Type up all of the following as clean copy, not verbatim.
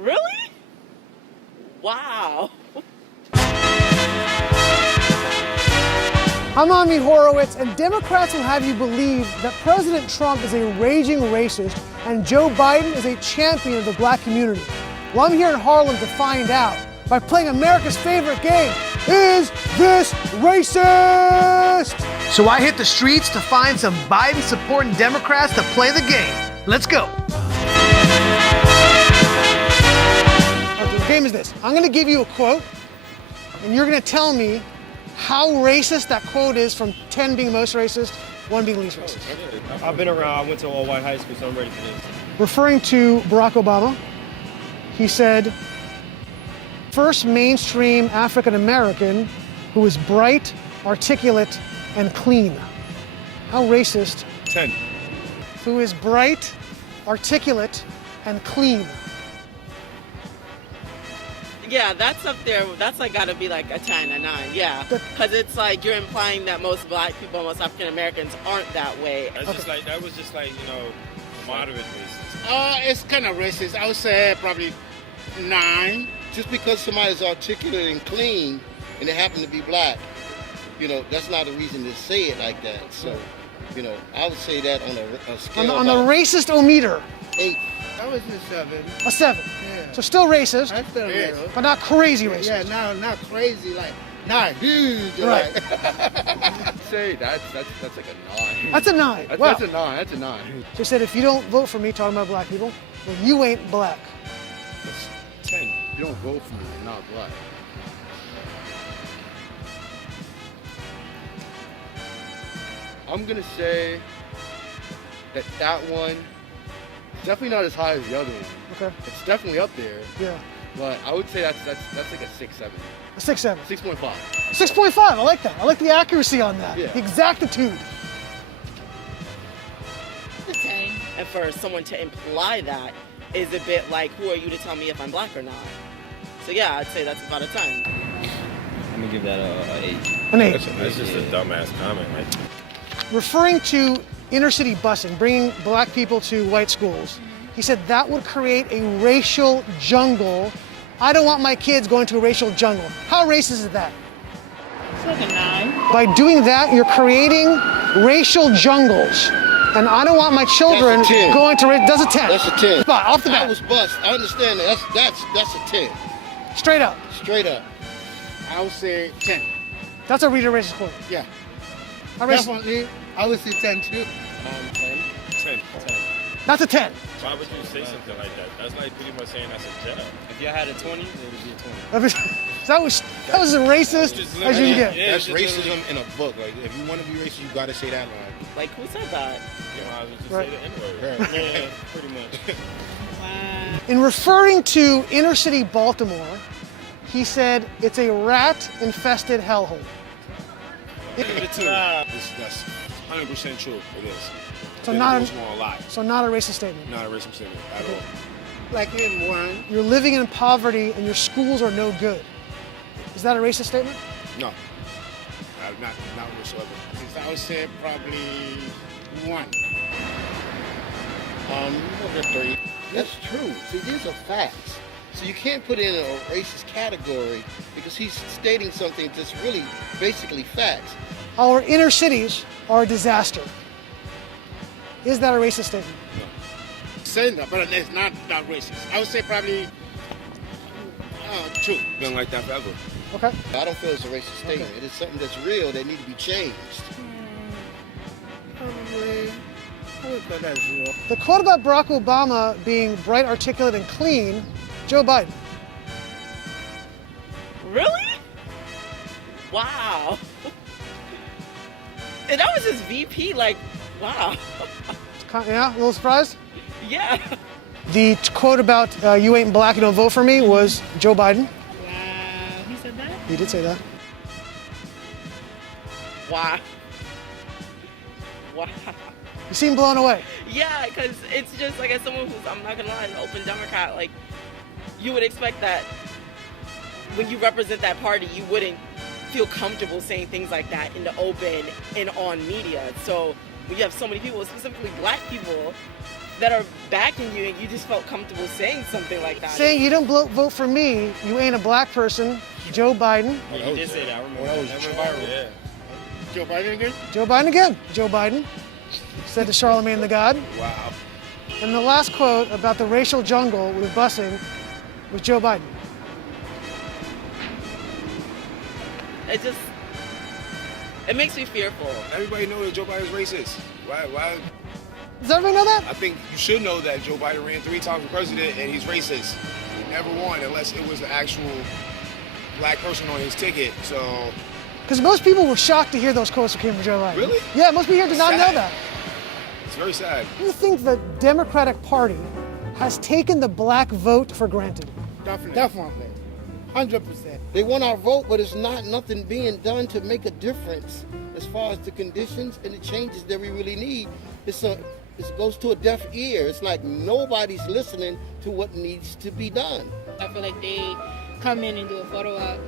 Really? Wow. I'm Ami Horowitz, and Democrats will have you believe that President Trump is a raging racist and Joe Biden is a champion of the black community. Well, I'm here in Harlem to find out by playing America's favorite game, Is This Racist? So I hit the streets to find some Biden-supporting Democrats to play the game. Let's go. Okay, the game is this. I'm gonna give you a quote, and you're gonna tell me how racist that quote is, from 10 being most racist, 1 being least racist. I've been around. I went to all-white high school, so I'm ready for this. Referring to Barack Obama, he said, first mainstream African American who is bright, articulate, and clean. How racist? 10. Who is bright, articulate, and clean. Yeah, that's up there. That's like gotta be like a 10, a 9. Yeah, because it's like you're implying that most black people, most African Americans aren't that way. That's just like, that was just like, you know, moderate racist. It's kind of racist. I would say probably 9. Just because somebody's articulate and clean and they happen to be black, you know, that's not a reason to say it like that. So, you know, I would say that on a scale On the racist-o-meter, 8. That was a 7. a 7. Yeah. So still racist, That's still Yeah. little. but not crazy racist. Yeah, not crazy, like not huge. Right. Like. Say that's like a 9. That's a 9. That's, Wow. that's a 9. That's a 9. So he said, if you don't vote for me, talking about black people, then you ain't black. That's 10. If you don't vote for me, you're not black. I'm gonna say that one is definitely not as high as the other one. Okay. It's definitely up there, Yeah. but I would say that's like a 6-7. A 6-7. 6.5. 6.5. I like that. I like the accuracy on that. Yeah. The exactitude. And for someone to imply that is a bit like, who are you to tell me if I'm black or not? So yeah, I'd say that's about a 10. I'm gonna give that a 8. An 8. That's just a dumbass comment, right? Referring to inner city busing, bringing black people to white schools, he said that would create a racial jungle. I don't want my kids going to a racial jungle. How racist is that? It's like a 9. By doing that, you're creating racial jungles. And I don't want my children That's a 10. going to that's a 10. That's a 10. But off the I bat, was bust. I understand that. That's a 10. straight up. Straight up. I would say 10. That's a reader racist quote. Yeah, How racist? definitely. I would say 10 too. 10. That's a 10. Why would you say something like that? That's like pretty much saying that's a job. If y'all had a 20, it would be a 20. That was as racist as you can get. Yeah, That's just racism in a book. Like, if you want to be racist, you got to say that line. Like, who said that? You might as well just Right. say the N-word. Yeah, pretty much. Wow. In referring to inner city Baltimore, he said it's a rat-infested hellhole. That's 100% true. It is. So It not goes a, on a lot. so not a racist statement. Not a racist statement at all. Like him, 1. You're living in poverty and your schools are no good. Is that a racist statement? No. Not whatsoever. I would say probably 1. Number 3. That's true. See, these are facts. So you can't put it in a racist category because he's stating something that's really basically facts. Our inner cities are a disaster. Is that a racist statement? Saying that, but it's not racist. I would say probably 2. Been like that forever. Okay. I don't feel it's a racist statement. It is something that's real that needs to be changed. Probably. I would put that 0. The quote about Barack Obama being bright, articulate, and clean, Joe Biden. Really? Wow. And that was his VP, like, wow. Yeah, a little surprised? Yeah. The quote about you ain't black, you don't vote for me was Joe Biden. Wow. He said that? He did say that. Wow. Wow. You seem blown away. Yeah, because it's just like, as someone who's, I'm not gonna lie, an open Democrat, like, you would expect that when you represent that party, you wouldn't feel comfortable saying things like that in the open and on media. So when you have so many people, specifically black people, that are backing you, and you just felt comfortable saying something like that. Saying you don't vote for me, you ain't a black person, Joe Biden. Yeah, you did say that. I remember. That was That true. viral. Yeah. Joe Biden again? Joe Biden again. Joe Biden said to Charlemagne the God. Wow. And the last quote about the racial jungle with busing was Joe Biden. It makes me fearful. Everybody knows that Joe Biden's racist. Why? Does everybody know that? I think you should know that Joe Biden ran 3 times for president and he's racist. He never won unless it was an actual black person on his ticket. So Because most people were shocked to hear those quotes that came from Joe Biden. Really? Yeah, most people here did not know Sad. that. it's very sad. Do you think the Democratic Party has taken the black vote for granted? Definitely. 100%. They want our vote, but it's nothing being done to make a difference as far as the conditions and the changes that we really need. It goes to a deaf ear. It's like nobody's listening to what needs to be done. I feel like they come in and do a photo op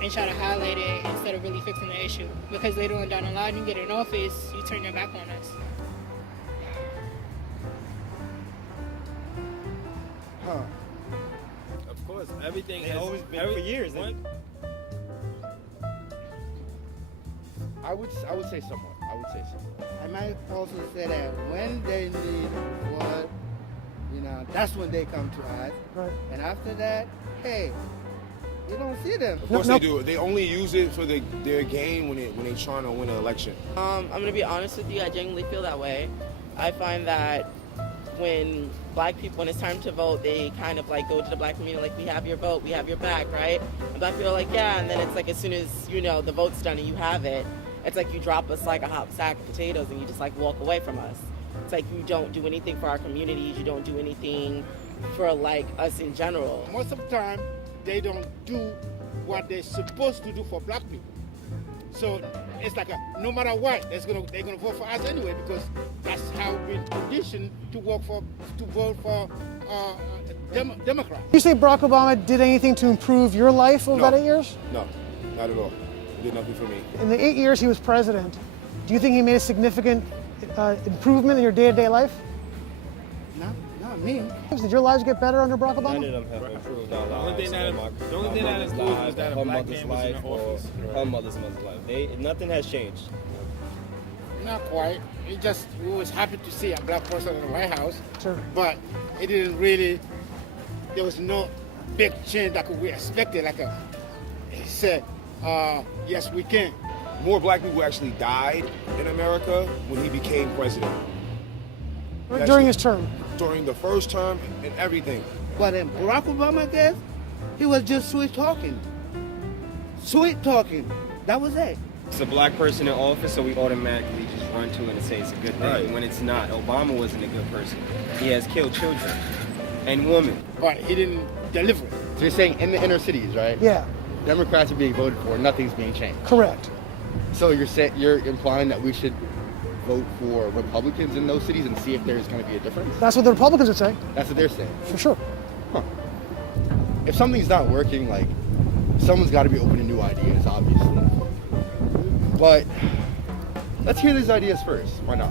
and try to highlight it instead of really fixing the issue. Because later on down the line, you get in office, you turn your back on us. Of course, everything has always been for years. I would say somewhat. I might also say that when they need blood, that's when they come to us. Right. And after that, hey, you don't see them. Of course they do. They only use it for their game when they're trying to win an election. I'm gonna be honest with you. I genuinely feel that way. I find that when black people, when it's time to vote, they kind of like go to the black community like, we have your vote, we have your back, right? And black people are like, yeah. And then it's like as soon as the vote's done and you have it, it's like you drop us like a hot sack of potatoes and you just like walk away from us. It's like you don't do anything for our communities. You don't do anything for like us in general. Most of the time, they don't do what they're supposed to do for black people. So it's like no matter what, they're gonna vote for us anyway because that's how we've been conditioned to vote for Democrats. You say Barack Obama did anything to improve your life over No. that 8 years? No, not at all. He did nothing for me. In the 8 years he was president, do you think he made a significant improvement in your day-to-day life? Not me. Did your lives get better under Barack None Obama? of them have improved our The only lives. thing that improved was that a her black mother's man was in life the or office. her mother's life. Nothing has changed. Not quite. We was happy to see a black person in the White House, Sure. but it didn't really. There was no big change that we expected. He said, yes, we can. More black people actually died in America when he became president. During his term. During the first term and everything. But in Barack Obama case, he was just sweet talking. Sweet talking. That was it. It's a black person in office, so we automatically just run to it and say it's a good thing Right. when it's not. Obama wasn't a good person. He has killed children and women. But he didn't deliver it. So you're saying in the inner cities, right? Yeah, Democrats are being voted for, nothing's being changed. correct. So you're implying that we should vote for Republicans in those cities and see if there's going to be a difference? That's what the Republicans would say, That's what they're saying. for sure. If something's not working, like, someone's got to be open to new ideas, obviously. But let's hear these ideas first. Why not?